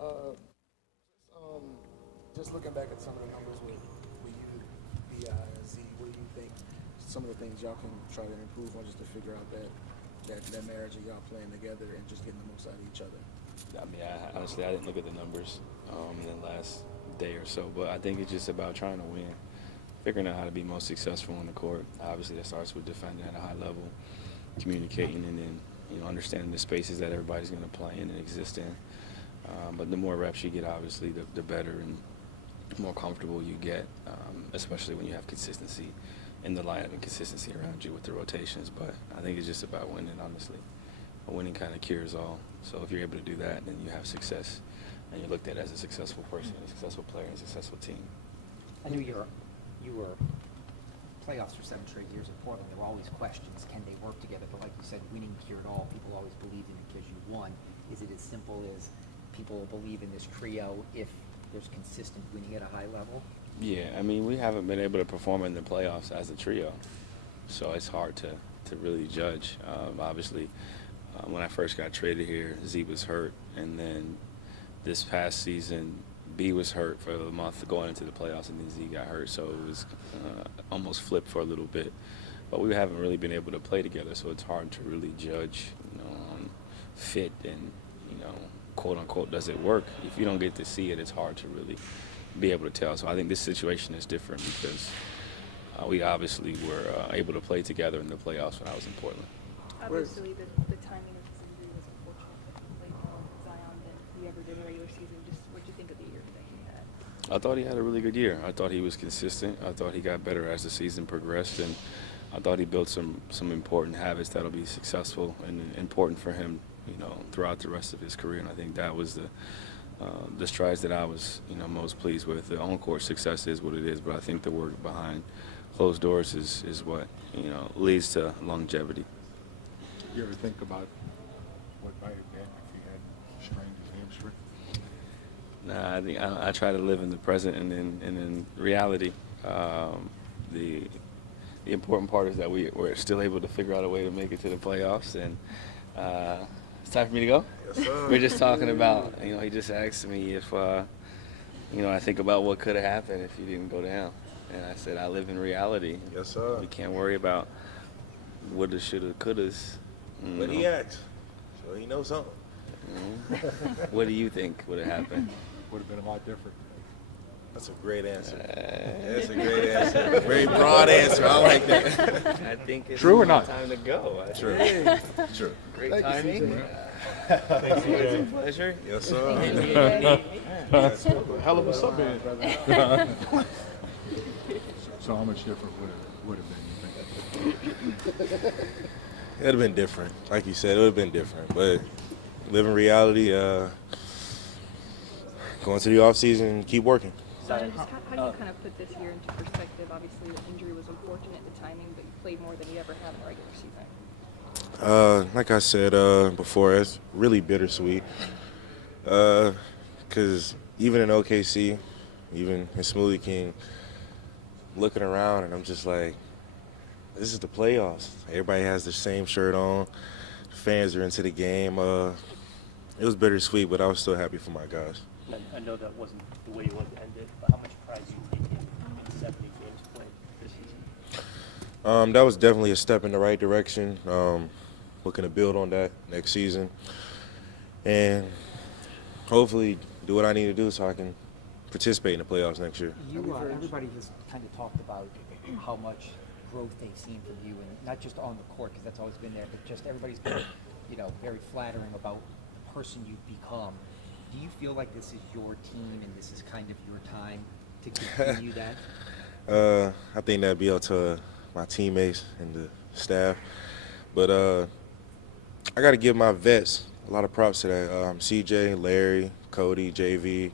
Uh, just looking back at some of the numbers with you, BI, and Z, what do you think some of the things y'all can try to improve on just to figure out that marriage of y'all playing together and just getting the most out of each other? I mean, honestly, I didn't look at the numbers in the last day or so, but I think it's just about trying to win, figuring out how to be most successful on the court. Obviously, that starts with defending at a high level, communicating, and then understanding the spaces that everybody's going to play in and exist in. But the more reps you get, obviously, the better and more comfortable you get, especially when you have consistency in the lineup and consistency around you with the rotations. But I think it's just about winning, honestly. Winning kind of cures all. So if you're able to do that, then you have success, and you're looked at as a successful person, a successful player, and a successful team. I knew you were playoffs for 7 straight years in Portland. There were always questions: can they work together? But like you said, winning cured all. People always believed in it because you won. Is it as simple as people believe in this trio if there's consistent winning at a high level? Yeah, I mean, we haven't been able to perform in the playoffs as a trio, so it's hard to really judge. Obviously, when I first got traded here, Z was hurt, and then this past season, B was hurt for a month going into the playoffs, and then Z got hurt, so it was almost flipped for a little bit. But we haven't really been able to play together, so it's hard to really judge, on fit and, quote unquote, does it work? If you don't get to see it, it's hard to really be able to tell. So I think this situation is different because we obviously were able to play together in the playoffs when I was in Portland. Obviously, the timing of his injury was unfortunate, but he played more with Zion than he ever did in the regular season. Just what did you think of the year that he had? I thought he had a really good year. I thought he was consistent. I thought he got better as the season progressed, and I thought he built some important habits that'll be successful and important for him, throughout the rest of his career. And I think that was the strides that I was, most pleased with. The on-court success is what it is, but I think the work behind closed doors is what, leads to longevity. You ever think about what might have been if you had strained your hamstring? Nah, I think I try to live in the present and in reality. The important part is that we're still able to figure out a way to make it to the playoffs, and it's time for me to go. Yes, sir. We're just talking about, he just asked me if, I think about what could have happened if you didn't go down, and I said I live in reality. Yes, sir. We can't worry about woulda, shoulda, couldas. But he asked, so he knows something. What do you think would have happened? Would have been a lot different. That's a great answer. That's a great answer. Very broad answer. I like that. I think it's True or not? time to go. True. True. Great Thank you, timing. Thanks, It's a pleasure. Yes, sir. Hell of a sub brother. So how much different would have been, you think? It would have been different. Like you said, it would have been different. But living reality, going to the off season, keep working. Zion, just how do you kind of put this year into perspective? Obviously, the injury was unfortunate, the timing, but you played more than you ever have in the regular season. Like I said before, it's really bittersweet. Because even in OKC, even in Smoothie King, looking around and I'm just like, this is the playoffs. Everybody has the same shirt on. The fans are into the game. It was bittersweet, but I was still happy for my guys. I know that wasn't the way you wanted to end it, but how much pride do you take in 70 games played this season? That was definitely a step in the right direction. Looking to build on that next season. And hopefully do what I need to do so I can participate in the playoffs next year. Everybody has kind of talked about how much growth they've seen from you, and not just on the court, because that's always been there, but just everybody's been, very flattering about the person you've become. Do you feel like this is your team and this is kind of your time to continue that? I think that'd be up to my teammates and the staff. But I got to give my vets a lot of props to that. CJ, Larry, Cody, JV,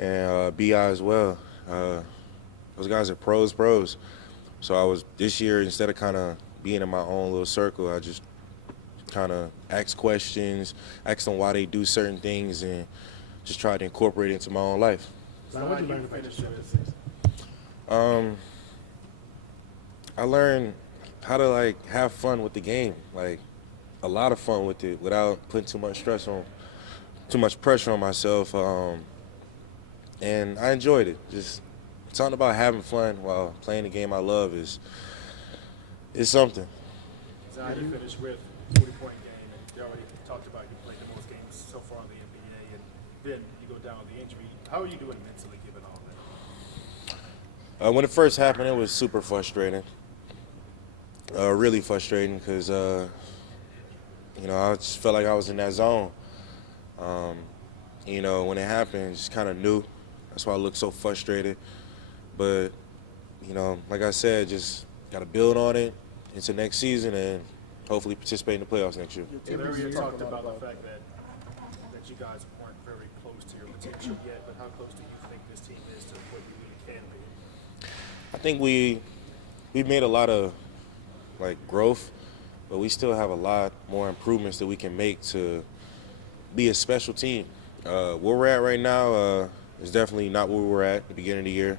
and BI as well. Those guys are pros. So this year, instead of kind of being in my own little circle, I just kind of ask questions, ask them why they do certain things, and just try to incorporate it into my own life. So what did you learn about yourself? I learned how to have fun with the game, a lot of fun with it without putting too much stress on too much pressure on myself, and I enjoyed it. Just something about having fun while playing the game I love is something. Zion, you finished with 40-point game, and you already talked about you played the most games so far in the NBA, and then you go down with the injury. How are you doing mentally given all that? When it first happened, it was super frustrating. Really frustrating because, I just felt like I was in that zone. When it happened, just kind of knew. That's why I looked so frustrated. But, like I said, just got to build on it into next season and hopefully participate in the playoffs next year. Larry talked about the fact that you guys weren't very close to your potential yet, but how close do you think this team is to what you really can be? I think we've made a lot of growth, but we still have a lot more improvements that we can make to be a special team. Where we're at right now is definitely not where we were at the beginning of the year,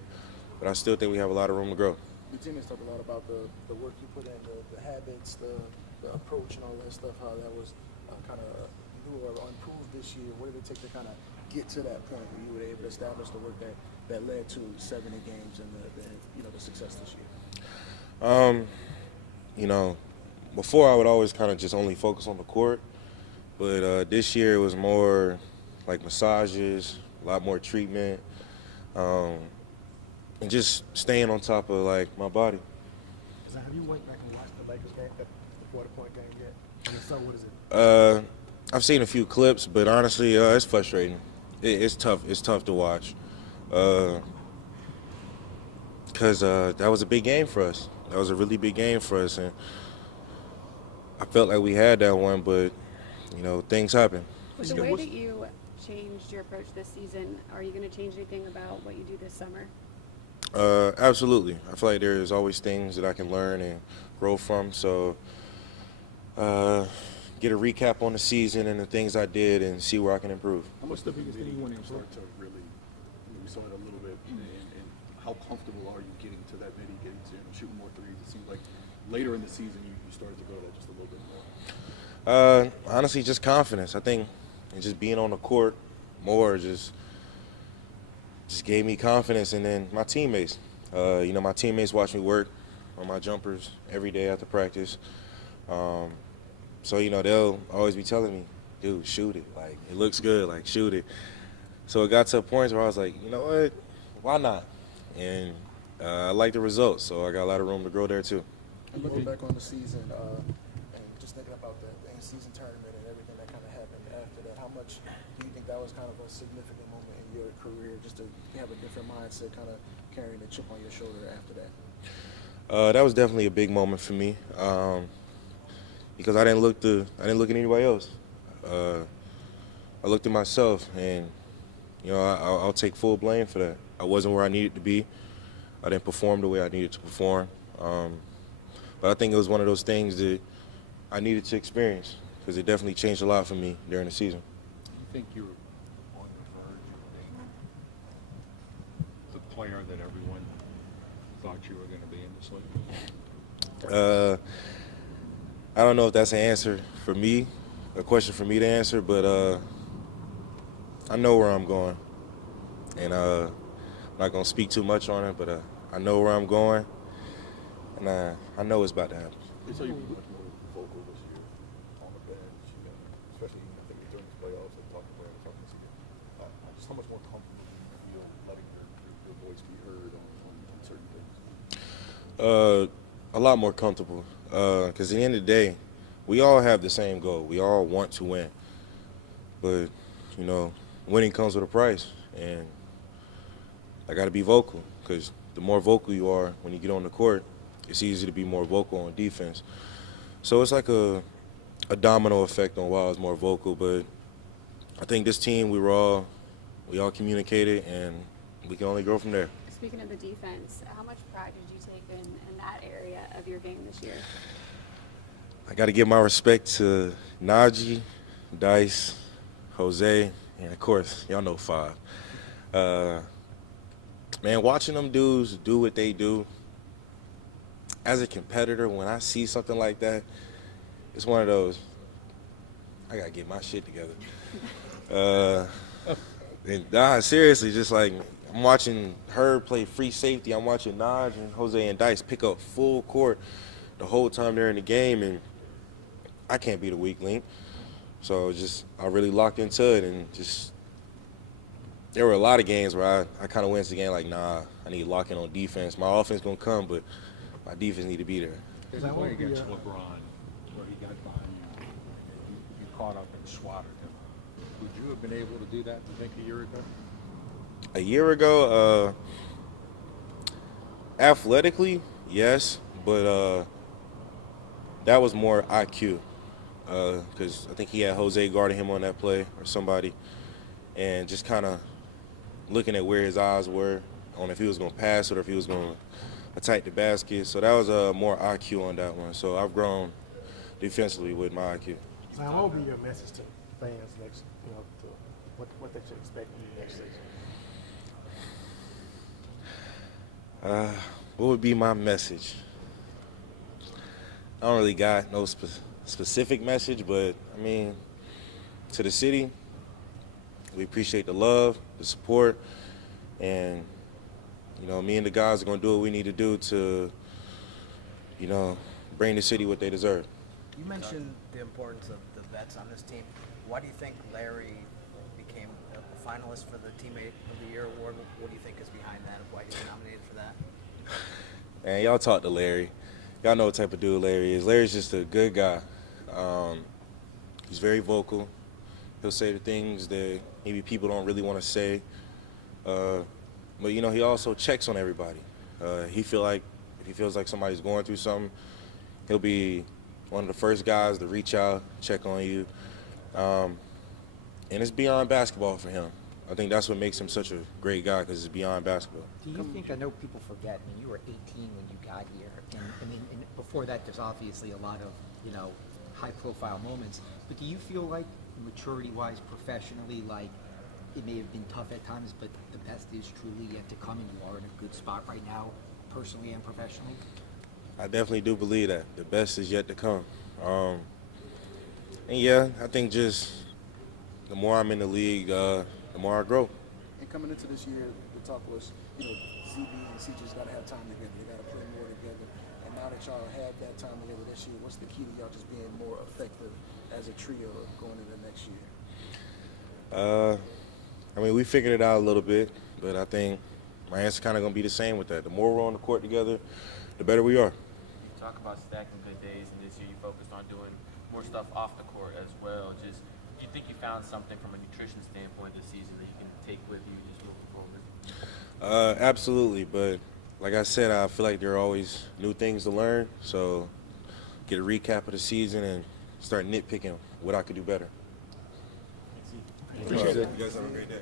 but I still think we have a lot of room to grow. Your teammates talk a lot about the work you put in, the habits, the approach, and all that stuff. How that was kind of new or improved this year. What did it take to kind of get to that point where you were able to establish the work that led to 70 games and the success this year? Before I would always kind of just only focus on the court, but this year it was more like massages, a lot more treatment, and just staying on top of my body. So have you went back and watched the Lakers game, the 40-point game yet? And if so, what is it? I've seen a few clips, but honestly, it's frustrating. It's tough. It's tough to watch because that was a big game for us. That was a really big game for us, and I felt like we had that one, but things happen. With the way that you changed your approach this season, are you going to change anything about what you do this summer? Absolutely. I feel like there's always things that I can learn and grow from. So get a recap on the season and the things I did and see where I can improve. What's the biggest thing you want to start to really, we saw it a little bit, and how comfortable are you getting to that midi, getting to shooting more threes? It seems like later in the season you started to go to that just a little bit more. Honestly, just confidence. I think and just being on the court more just gave me confidence, and then my teammates. My teammates watch me work on my jumpers every day after practice. So they'll always be telling me, dude, shoot it. It looks good. Shoot it. So it got to a point where I was like, you know what? Why not? And I like the results, so I got a lot of room to grow there too. And looking back on the season and just thinking about the in-season tournament and everything that kind of happened after that, how much do you think that was kind of a significant moment in your career, just to have a different mindset, kind of carrying the chip on your shoulder after that? That was definitely a big moment for me because I didn't look at anybody else. I looked at myself, and I'll take full blame for that. I wasn't where I needed to be. I didn't perform the way I needed to perform. But I think it was one of those things that I needed to experience because it definitely changed a lot for me during the season. Do you think you're on the verge of being the player that everyone thought you were going to be in this league? I don't know if that's an answer for me, a question for me to answer, but I know where I'm going. And I'm not going to speak too much on it, but I know where I'm going, and I know it's about to happen. They saw you be much more vocal this year on the bench, especially I think during the playoffs and talking about it. Just how much more comfortable do you feel letting your voice be heard on certain things? A lot more comfortable, because at the end of the day, we all have the same goal. We all want to win, but winning comes with a price, and I got to be vocal, because the more vocal you are when you get on the court, it's easy to be more vocal on defense. So it's like a domino effect on why I was more vocal, but I think this team, we all communicated, and we can only grow from there. Speaking of the defense, how much pride did you take in that area of your game this year? I got to give my respect to Najee, Dice, Jose, and of course, y'all know Five. Man, watching them dudes do what they do, as a competitor, when I see something like that, it's one of those, I got to get my shit together. And nah, seriously, just like I'm watching her play free safety. I'm watching Naj and Jose and Dice pick up full court the whole time they're in the game, and I can't be the weak link. So I really locked into it, and just there were a lot of games where I kind of went to the game like, nah, I need to lock in on defense. My offense gonna come, but my defense need to be there. There's a play against LeBron where he got by you, and you caught up and swatted him. Would you have been able to do that, you think, a year ago? A year ago, athletically, yes, but that was more IQ because I think he had Jose guarding him on that play or somebody, and just kind of looking at where his eyes were on if he was going to pass it or if he was going to attack the basket. So that was more IQ on that one. So I've grown defensively with my IQ. Now, what will be your message to fans next, to what they should expect from you next season? What would be my message? I don't really got no specific message, but I mean, to the city, we appreciate the love, the support, and me and the guys are gonna do what we need to do to, bring the city what they deserve. You mentioned the importance of the vets on this team. Why do you think Larry became a finalist for the Teammate of the Year award? What do you think is behind that? Why he was nominated for that? Man, y'all talk to Larry. Y'all know what type of dude Larry is. Larry's just a good guy. He's very vocal. He'll say the things that maybe people don't really want to say. But he also checks on everybody. If he feels like somebody's going through something, he'll be one of the first guys to reach out, check on you. And it's beyond basketball for him. I think that's what makes him such a great guy, because it's beyond basketball. Do you think, I know people forget, I mean, you were 18 when you got here, and before that there's obviously a lot of, high-profile moments, but do you feel like, maturity-wise, professionally, like, it may have been tough at times, but the best is truly yet to come, and you are in a good spot right now, personally and professionally? I definitely do believe that. The best is yet to come. And yeah, I think just the more I'm in the league, the more I grow. And coming into this year, the talk was, ZB and CJ's got to have time together. They got to play more together. And now that y'all have that time together this year, what's the key to y'all just being more effective as a trio going into next year? We figured it out a little bit, but I think my answer's kind of going to be the same with that. The more we're on the court together, the better we are. You talk about stacking good days, and this year you focused on doing more stuff off the court as well. Do you think you found something from a nutrition standpoint this season that you can take with you just moving forward? Absolutely, but like I said, I feel like there are always new things to learn. So get a recap of the season and start nitpicking what I could do better. Appreciate it. You guys have a great day.